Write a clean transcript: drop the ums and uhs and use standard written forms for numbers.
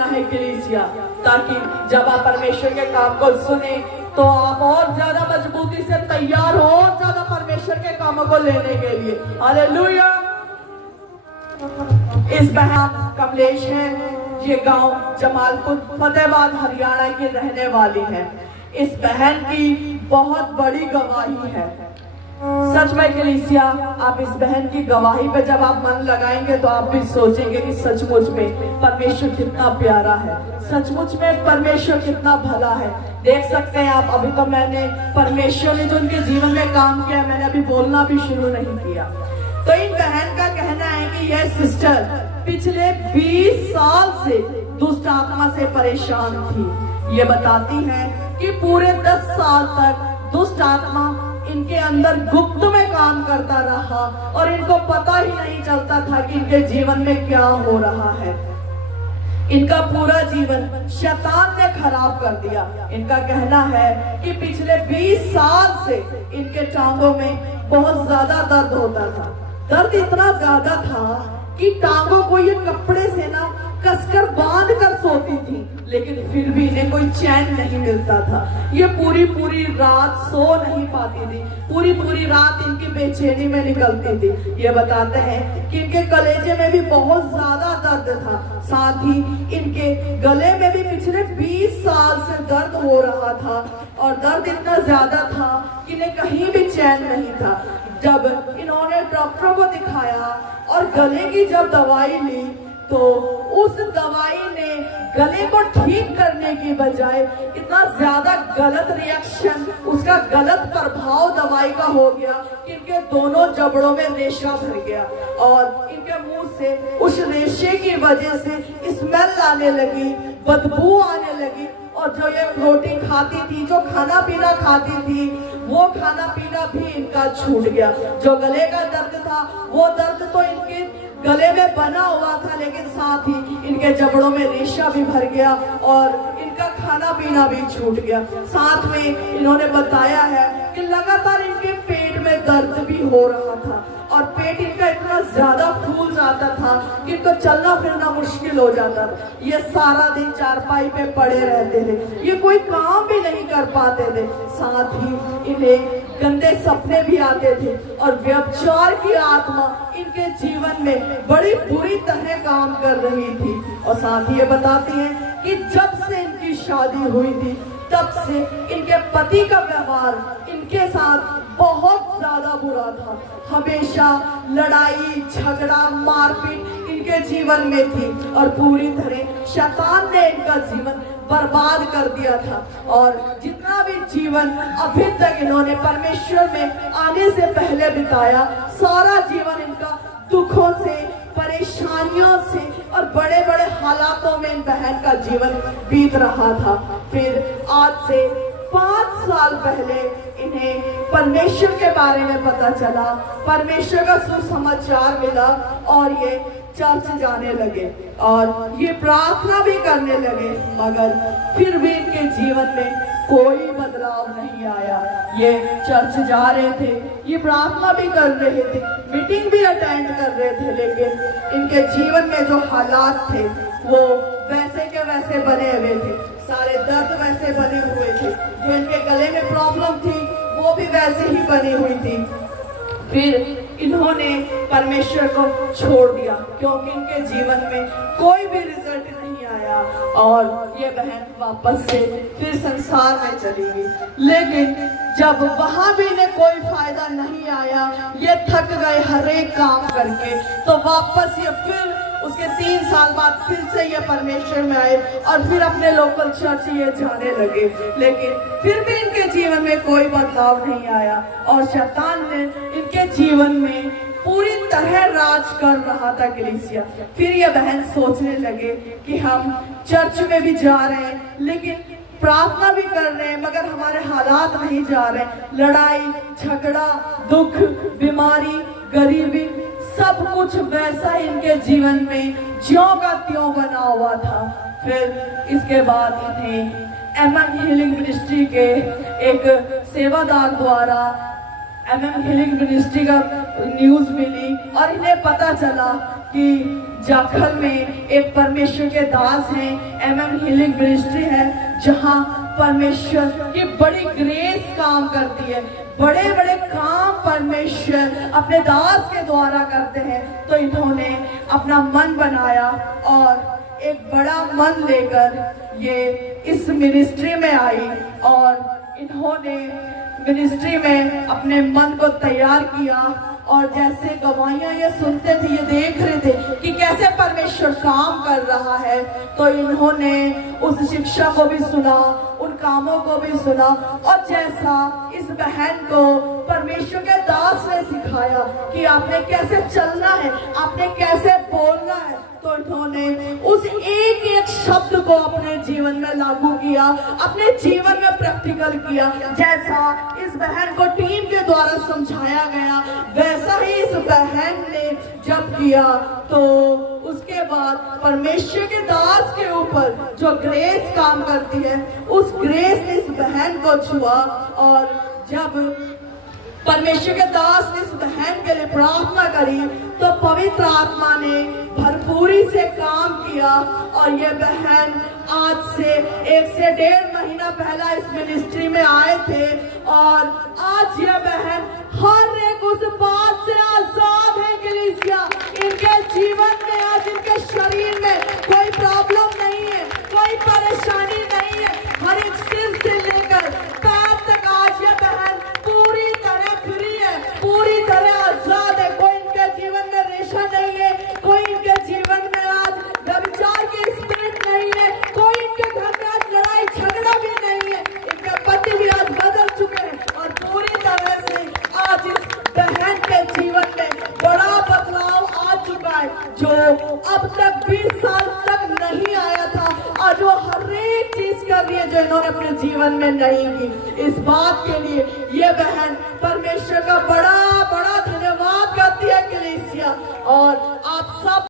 है कलीसिया, ताकि जब आप परमेश्वर के काम को सुने तो आप और ज्यादा मजबूती से तैयार हो और ज्यादा परमेश्वर के कामों को लेने के लिए। हालेलुया। इस बहन कमलेश है, ये गांव जमालपुर फतेहाबाद हरियाणा की रहने वाली है। इस बहन की बहुत बड़ी गवाही है। सच में कलीसिया, आप इस बहन की गवाही पे जब आप मन लगाएंगे तो आप भी सोचेंगे कि सचमुच में परमेश्वर कितना प्यारा है, सचमुच में परमेश्वर कितना भला है। देख सकते हैं आप, अभी तो मैंने परमेश्वर ने जो उनके जीवन में काम किया, मैंने अभी बोलना भी शुरू नहीं किया। तो इन बहन का कहना है कि यह सिस्टर पिछले 20 साल से दुष्ट आत्मा से परेशान थी। ये बताती है कि पूरे 10 साल तक दुष्ट आत्मा इनके अंदर गुप्त में काम करता रहा और इनको पता ही नहीं चलता था कि इनके जीवन में क्या हो रहा है। इनका पूरा जीवन शैतान ने खराब कर दिया। इनका कहना है कि पिछले 20 साल से इनके टांगों में बहुत ज्यादा दर्द होता था। दर्द इतना ज्यादा था कि टांगों को ये कपड़े से ना कसकर बांध कर सोती थी, लेकिन फिर भी इन्हें कोई चैन नहीं मिलता था। ये पूरी पूरी रात सो नहीं पाती थी, पूरी पूरी रात इनकी बेचैनी में निकलती थी। ये बताते हैं कि इनके कलेजे में भी बहुत ज्यादा दर्द था, साथ ही इनके गले में भी पिछले 20 साल से दर्द हो रहा था और दर्द इतना ज्यादा था कि इन्हें कहीं भी चैन नहीं था। जब इन्होंने डॉक्टरों को दिखाया और गले की जब दवाई ली तो उस दवाई ने गले को ठीक करने की बजाय इतना ज्यादा गलत रिएक्शन, उसका गलत प्रभाव दवाई का हो गया कि इनके दोनों जबड़ों में रेशा भर गया और इनके मुंह से उस रेशे की वजह से स्मेल आने लगी, बदबू आने लगी। और जो ये रोटी खाती थी, जो खाना पीना खाती थी, वो खाना पीना भी इनका छूट गया। जो गले का दर्द था, वो दर्द तो इनके गले में बना हुआ था, लेकिन साथ ही इनके जबड़ों में रेशा भी भर गया और इनका खाना पीना भी छूट गया। साथ में इन्होंने बताया है कि लगातार इनके पेट में दर्द भी हो रहा था और पेट इनका इतना ज्यादा फूल जाता था कि इनको चलना फिरना मुश्किल हो जाता था। ये सारा दिन चारपाई पे पड़े रहते थे, ये कोई काम भी नहीं कर पाते थे। साथ ही इन्हें गंदे सपने भी आते थे और व्यभिचार की आत्मा इनके जीवन में बड़ी बुरी तरह काम कर रही थी। और साथ ही ये बताती हैं कि जब से इनकी शादी हुई थी तब से इनके पति का व्यवहार इनके साथ बहुत ज्यादा बुरा था। हमेशा लड़ाई झगड़ा मारपीट इनके जीवन में थी और पूरी तरह शैतान ने इनका जीवन बर्बाद कर दिया था। और जितना भी जीवन अभी तक इन्होंने परमेश्वर में आने से पहले बिताया, सारा जीवन इनका दुखों से, परेशानियों से और बड़े बड़े हालातों में इन बहन का जीवन बीत रहा था। फिर आज से 5 साल पहले इन्हें परमेश्वर के बारे में पता चला, परमेश्वर का सुसमाचार मिला और ये चर्च जाने लगे और ये प्रार्थना भी करने लगे, मगर फिर भी इनके जीवन में कोई बदलाव नहीं आया। ये चर्च जा रहे थे, ये प्रार्थना भी कर रहे थे, मीटिंग भी अटेंड कर रहे थे, लेकिन इनके जीवन में जो हालात थे वो वैसे के वैसे बने हुए थे। सारे दर्द वैसे बने हुए थे, जो इनके गले में प्रॉब्लम थी वो भी वैसे ही बनी हुई थी। फिर इन्होंने परमेश्वर को छोड़ दिया क्योंकि इनके जीवन में कोई भी रिजल्ट नहीं आया और ये बहन वापस से फिर संसार में चली गई। लेकिन जब वहां भी इन्हें कोई फायदा नहीं आया, ये थक गए हर एक काम करके, तो वापस ये फिर उसके 3 साल बाद फिर से ये परमेश्वर में आए और फिर अपने लोकल चर्च ये जाने लगे। लेकिन फिर भी इनके जीवन में कोई बदलाव नहीं आया और शैतान ने इनके जीवन में पूरी तरह राज कर रहा था कलीसिया। फिर ये बहन सोचने लगे कि हम चर्च में भी जा रहे हैं, लेकिन प्रार्थना भी कर रहे हैं, मगर हमारे हालात नहीं जा रहे। लड़ाई झगड़ा, दुख, बीमारी, गरीबी, सब कुछ वैसा ही इनके जीवन में ज्यों का त्यों बना हुआ था। फिर इसके बाद इन्हें एमएम हीलिंग मिनिस्ट्री के एक सेवादार द्वारा एमएम हीलिंग मिनिस्ट्री का न्यूज मिली और इन्हें पता चला कि जाखल में एक परमेश्वर के दास हैं, एमएम हीलिंग मिनिस्ट्री है, जहां परमेश्वर की बड़ी ग्रेस काम करती है। बड़े बड़े काम परमेश्वर अपने दास के द्वारा करते हैं। तो इन्होंने अपना मन बनाया और एक बड़ा मन लेकर ये इस मिनिस्ट्री में आई और इन्होंने मिनिस्ट्री में अपने मन को तैयार किया। और जैसे गवाहियां ये सुनते थे, ये देख रहे थे कि कैसे परमेश्वर काम कर रहा है, तो इन्होंने उस शिक्षा को भी सुना, उन कामों को भी सुना। और जैसा इस बहन को परमेश्वर के दास ने सिखाया कि आपने कैसे चलना है, आपने कैसे बोलना है, तो इन्होंने उस एक एक शब्द को अपने जीवन में लागू किया, अपने जीवन में प्रैक्टिकल किया। जैसा इस बहन को टीम के द्वारा समझाया गया, वैसा ही इस बहन ने जब किया, तो उसके बाद परमेश्वर के दास के ऊपर जो ग्रेस काम करती है, उस ग्रेस ने इस बहन को छुआ। और जब परमेश्वर के दास ने इस बहन के लिए प्रार्थना करी, तो पवित्र आत्मा ने भरपूरी से काम किया। और ये बहन आज से 1 से 1.5 महीना पहला इस मिनिस्ट्री में आए थे, और आज ये बहन हर एक उस बात से आजाद है। कलीसिया, इनके जीवन में आज इनके शरीर में कोई प्रॉब्लम नहीं है, कोई परेशानी नहीं है। हर एक सिर से लेकर पैर तक आज ये बहन पूरी तरह फ्री है, पूरी तरह आजाद है। कोई इनके जीवन में रेशा नहीं है, कोई इनके जीवन में आज व्यभिचार की स्पिरिट नहीं है, कोई इनके घर में आज लड़ाई झगड़ा भी नहीं है। इनके पति भी आज बदल चुके हैं और पूरी तरह से आज इस बहन के जीवन में बड़ा बदलाव आ चुका है, जो अब तक 20 साल तक नहीं आया था। और जो हर एक चीज कर रही है जो इन्होंने अपने जीवन में नहीं की। इस बात के लिए ये बहन परमेश्वर का बड़ा बड़ा धन्यवाद करती है कलीसिया। और आप सब